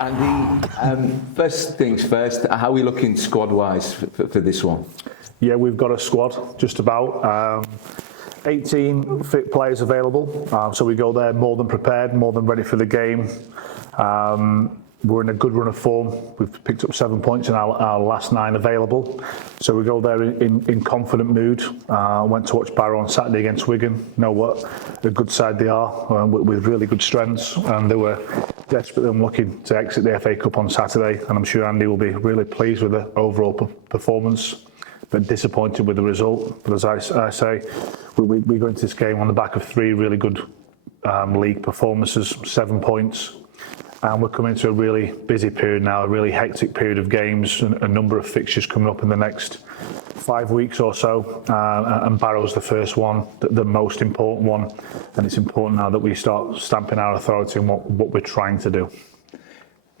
And first things first, how are we looking squad-wise for this one? Yeah, we've got a squad, just about. 18 fit players available, so we go there more than prepared, more than ready for the game. We're in a good run of form. We've picked up 7 points in our last 9 available. So we go there in confident mood. Went to watch Barrow on Saturday against Wigan. Know what a good side they are, with really good strengths. And they were desperately looking to exit the FA Cup on Saturday. And I'm sure Andy will be really pleased with the overall performance, but disappointed with the result. But as I say, we go into this game on the back of 3 really good league performances, 7 points. And we're coming to a really busy period now, a really hectic period of games, and a number of fixtures coming up in the next 5 weeks or so. And Barrow's the first one, the most important one. And it's important now that we start stamping our authority on what we're trying to do.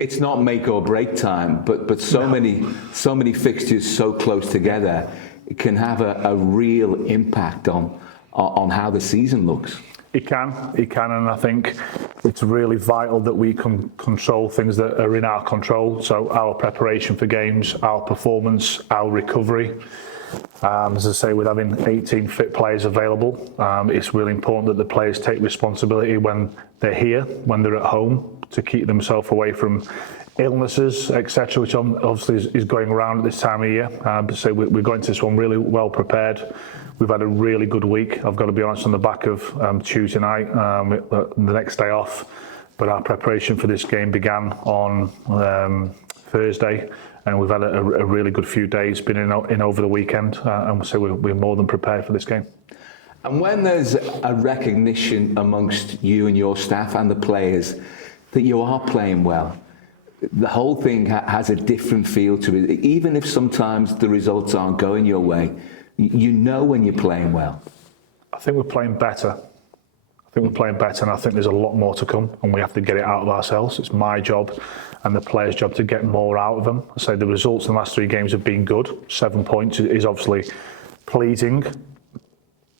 It's not make or break time, but so many fixtures so close together, it can have a real impact on how the season looks. It can, and I think it's really vital that we can control things that are in our control. So our preparation for games, our performance, our recovery. As I say, with having 18 fit players available, it's really important that the players take responsibility when they're here, when they're at home, to keep themselves away from illnesses, etc., which obviously is going around at this time of year. So we're going to this one really well prepared. We've had a really good week, I've got to be honest, on the back of Tuesday night, the next day off. But our preparation for this game began on Thursday, and we've had a really good few days, been in over the weekend, and so we're more than prepared for this game. And when there's a recognition amongst you and your staff and the players that you are playing well, the whole thing has a different feel to it. Even if sometimes the results aren't going your way, you know when you're playing well. I think we're playing better. And I think there's a lot more to come, and we have to get it out of ourselves. It's my job and the players' job to get more out of them. I say the results in the last 3 games have been good. 7 points is obviously pleasing,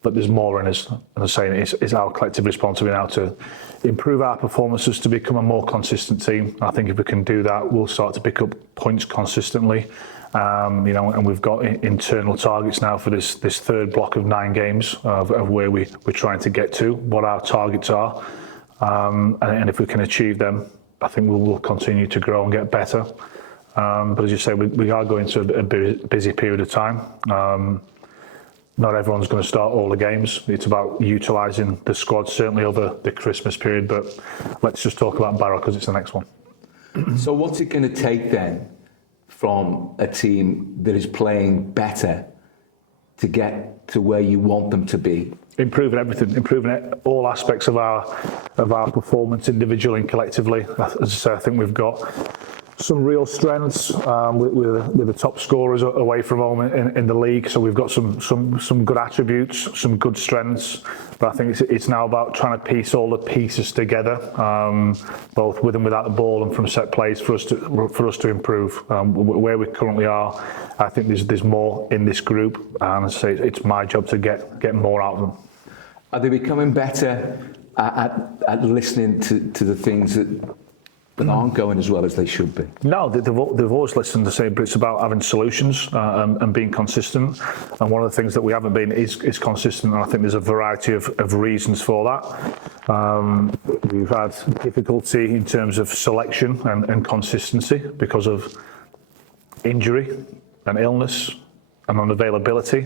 but there's more in us. And I say it's our collective responsibility now to improve our performances, to become a more consistent team. I think if we can do that, we'll start to pick up points consistently. And we've got internal targets now for this third block of 9 games of where we're trying to get to, what our targets are. And if we can achieve them, I think we will continue to grow and get better. But as you say, we are going through a busy period of time. Not everyone's going to start all the games. It's about utilising the squad, certainly over the Christmas period. But let's just talk about Barrow because it's the next one. So what's it going to take then from a team that is playing better to get to where you want them to be? Improving everything, improving all aspects of our performance, individually and collectively. As I say, I think we've got some real strengths with the top scorers away from home in the league. So we've got some good attributes, some good strengths. But I think it's now about trying to piece all the pieces together, both with and without the ball and from set plays for us to improve. Where we currently are, I think there's more in this group, and as I say, it's my job to get more out of them. Are they becoming better at listening to the things that aren't going as well as they should be? No, they've always listened to say, but it's about having solutions and being consistent. And one of the things that we haven't been is consistent, and I think there's a variety of reasons for that. We've had difficulty in terms of selection and consistency because of injury and illness and unavailability,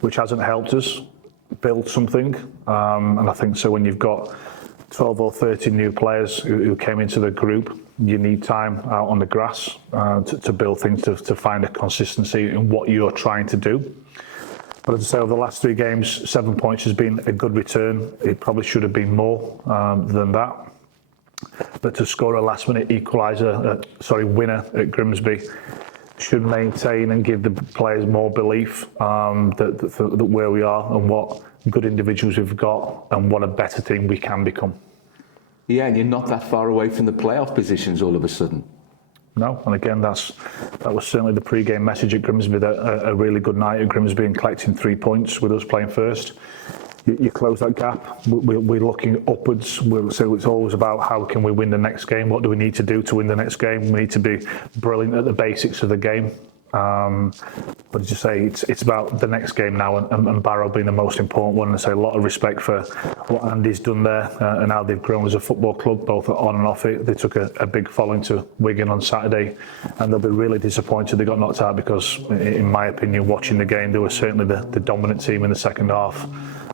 which hasn't helped us build something. And I think so when you've got 12 or 13 new players who came into the group, you need time out on the grass to build things, to find a consistency in what you're trying to do. But as I say, over the last 3 games, 7 points has been a good return. It probably should have been more than that. But to score a last-minute winner at Grimsby should maintain and give the players more belief that where we are and what good individuals we've got and what a better team we can become. Yeah, and you're not that far away from the playoff positions all of a sudden. No, and again, that was certainly the pre-game message at Grimsby, that a really good night at Grimsby and collecting 3 points with us playing first you close that gap. We're looking upwards. So it's always about how can we win the next game? What do we need to do to win the next game? We need to be brilliant at the basics of the game. But as you say, it's about the next game now, and Barrow being the most important one. And so a lot of respect for what Andy's done there and how they've grown as a football club, both on and off it. They took a big following to Wigan on Saturday, and they'll be really disappointed they got knocked out because, in my opinion, watching the game, they were certainly the dominant team in the second half.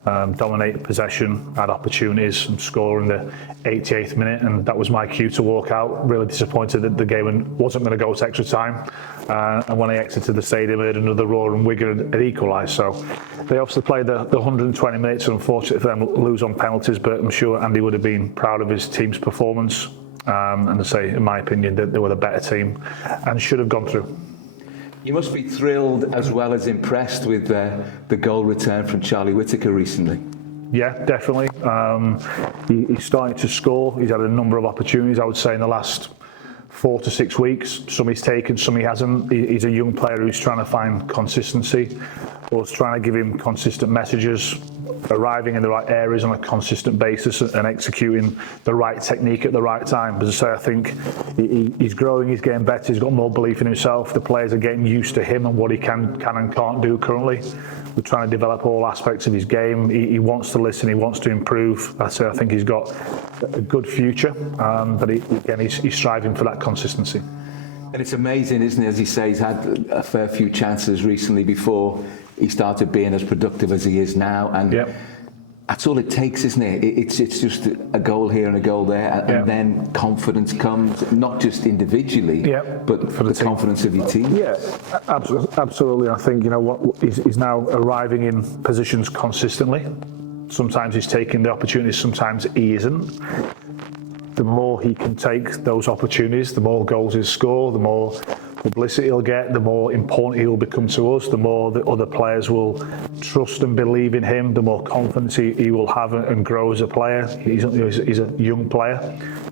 Dominated possession, had opportunities, and score in the 88th minute, and that was my cue to walk out. Really disappointed that the game wasn't going to go to extra time, and when I exited the stadium, I heard another roar and Wigan had equalised. So they obviously played the 120 minutes, and unfortunately for them, lose on penalties. But I'm sure Andy would have been proud of his team's performance, and to say, in my opinion, that they were the better team and should have gone through. You must be thrilled as well as impressed with the goal return from 𝗬𝗢𝗡𝗡𝗏 recently. Yeah, definitely. He's starting to score. He's had a number of opportunities, I would say, in the last 4 to 6 weeks. Some he's taken, some he hasn't. He's a young player who's trying to find consistency, or trying to give him consistent messages, arriving in the right areas on a consistent basis and executing the right technique at the right time. As I say, I think he's growing, he's getting better, he's got more belief in himself. The players are getting used to him and what he can and can't do currently. We're trying to develop all aspects of his game. He wants to listen, he wants to improve. I think he's got a good future, but he's striving for that consistency. And it's amazing, isn't it? As you say, he's had a fair few chances recently before he started being as productive as he is now. And that's all it takes, isn't it? It's just a goal here and a goal there, and then confidence comes, not just individually, but for the confidence of your team. Yeah, absolutely. I think, you know what, he's now arriving in positions consistently. Sometimes he's taking the opportunities, sometimes he isn't. The more he can take those opportunities, the more goals he'll score, the more publicity he'll get, the more important he'll become to us, the more the other players will trust and believe in him, the more confidence he will have and grow as a player. He's a young player.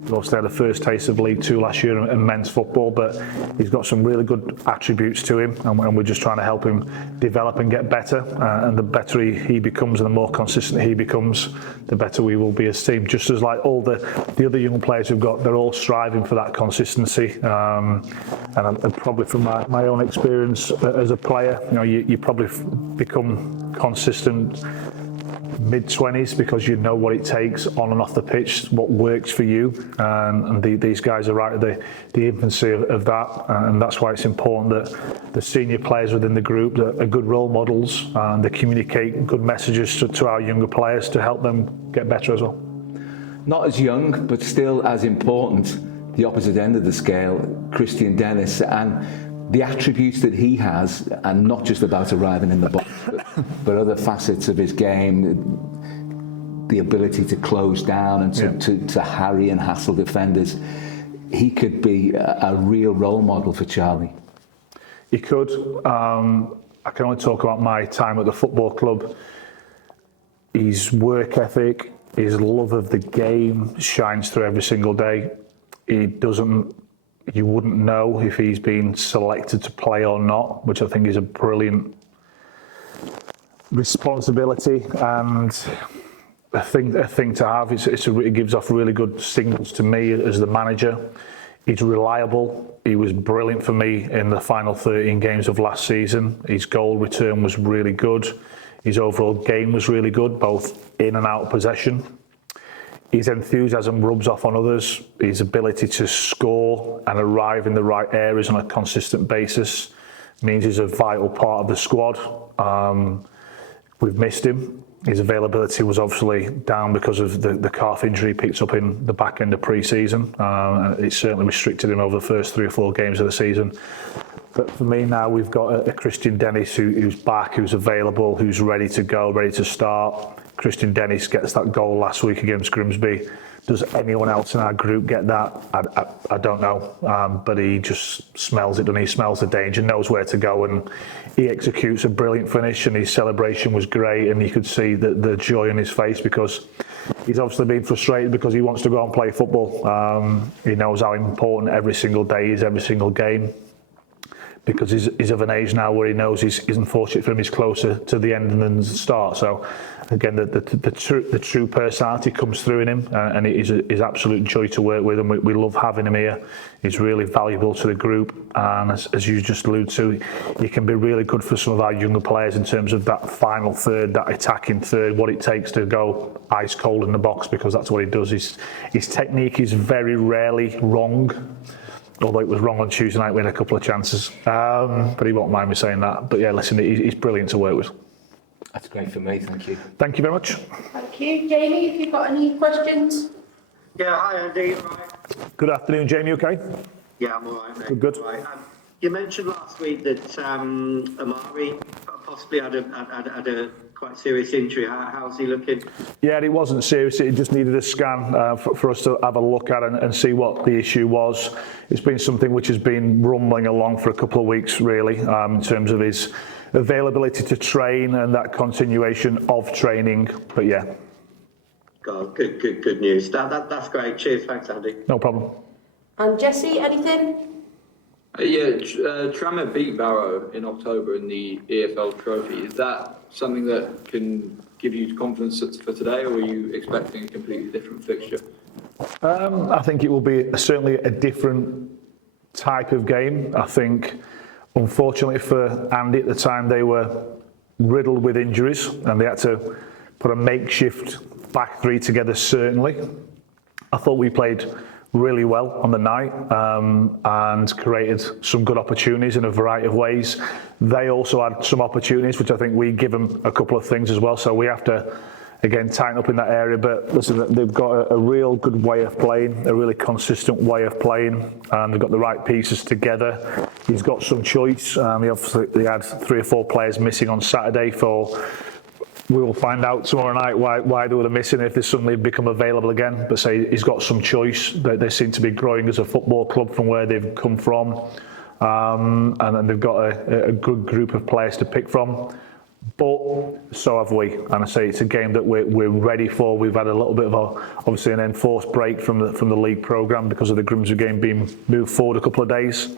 He obviously had a first taste of League Two last year in men's football, but he's got some really good attributes to him, and we're just trying to help him develop and get better. And the better he becomes and the more consistent he becomes, the better we will be as a team. Just as like all the other young players we've got, they're all striving for that consistency. And probably from my own experience as a player, you know, you probably become consistent mid-20s because you know what it takes on and off the pitch, what works for you, and these guys are right at the infancy of that, and that's why it's important that the senior players within the group are good role models, and they communicate good messages to our younger players to help them get better as well. Not as young, but still as important, the opposite end of the scale, Christian Dennis, and the attributes that he has, and not just about arriving in the box, but other facets of his game, the ability to close down and to harry and hassle defenders. He could be a real role model for Charlie. He could. I can only talk about my time at the football club. His work ethic, his love of the game shines through every single day. You wouldn't know if he's been selected to play or not, which I think is a brilliant responsibility and a thing to have. It gives off really good signals to me as the manager. He's reliable. He was brilliant for me in the final 13 games of last season. His goal return was really good. His overall game was really good, both in and out of possession. His enthusiasm rubs off on others. His ability to score and arrive in the right areas on a consistent basis means he's a vital part of the squad. We've missed him. His availability was obviously down because of the calf injury he picked up in the back end of pre-season. It certainly restricted him over the first 3 or 4 games of the season. But for me now, we've got a Christian Dennis who's back, who's available, who's ready to go, ready to start. Christian Dennis gets that goal last week against Grimsby. Does anyone else in our group get that? I don't know, but he just smells it, and he smells the danger, knows where to go, and he executes a brilliant finish, and his celebration was great, and you could see the joy in his face because he's obviously been frustrated because he wants to go out and play football. He knows how important every single day is, every single game. because he's of an age now where he knows he's unfortunate for him, he's closer to the end than the start. So again, the true personality comes through in him, and it is absolute joy to work with him. We love having him here. He's really valuable to the group, and as you just alluded to, he can be really good for some of our younger players in terms of that final third, that attacking third, what it takes to go ice cold in the box, because that's what he does. His technique is very rarely wrong, although it was wrong on Tuesday night. We had a couple of chances, but he won't mind me saying that. But yeah, listen, he's brilliant to work with. That's great for me, thank you. Thank you very much. Thank you. Jamie, have you got any questions? Yeah, hi Andy, all right? Good afternoon, Jamie, okay? Yeah, I'm all right, mate. Good. All right. You mentioned last week that 𝗬𝗢𝗡𝗥𝗧 possibly had a quite serious injury. How's he looking? Yeah, it wasn't serious. It just needed a scan for us to have a look at and see what the issue was. It's been something which has been rumbling along for a couple of weeks, really, in terms of his availability to train and that continuation of training. But yeah. God, good news. That's great. Cheers. Thanks, Andy. No problem. And Jesse, anything? Tranmere beat Barrow in October in the EFL Trophy. Is that something that can give you confidence for today, or are you expecting a completely different fixture? I think it will be certainly a different type of game. I think, unfortunately for Andy at the time, they were riddled with injuries and they had to put a makeshift back three together, certainly. I thought we played really well on the night and created some good opportunities in a variety of ways. They also had some opportunities, which I think we give them a couple of things as well. So we have to, again, tighten up in that area. But listen, they've got a real good way of playing, a really consistent way of playing, and they've got the right pieces together. He's got some choice. He obviously had 3 or 4 players missing on Saturday for... We will find out tomorrow night why they were missing, if they suddenly become available again. But say he's got some choice. They seem to be growing as a football club from where they've come from, and then they've got a good group of players to pick from. But so have we, and I say it's a game that we're ready for. We've had a little bit of obviously an enforced break from the league programme because of the Grimsby game being moved forward a couple of days.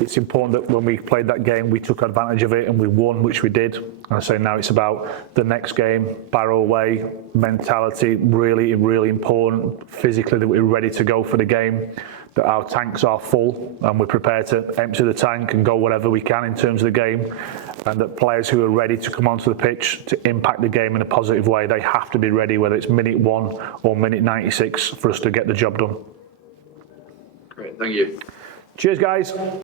It's important that when we played that game, we took advantage of it and we won, which we did. And I say now it's about the next game, Barrow away, mentality, really, really important. Physically, that we're ready to go for the game, that our tanks are full and we're prepared to empty the tank and go whatever we can in terms of the game. And that players who are ready to come onto the pitch to impact the game in a positive way, they have to be ready, whether it's minute 1 or minute 96, for us to get the job done. Great, thank you. Cheers, guys.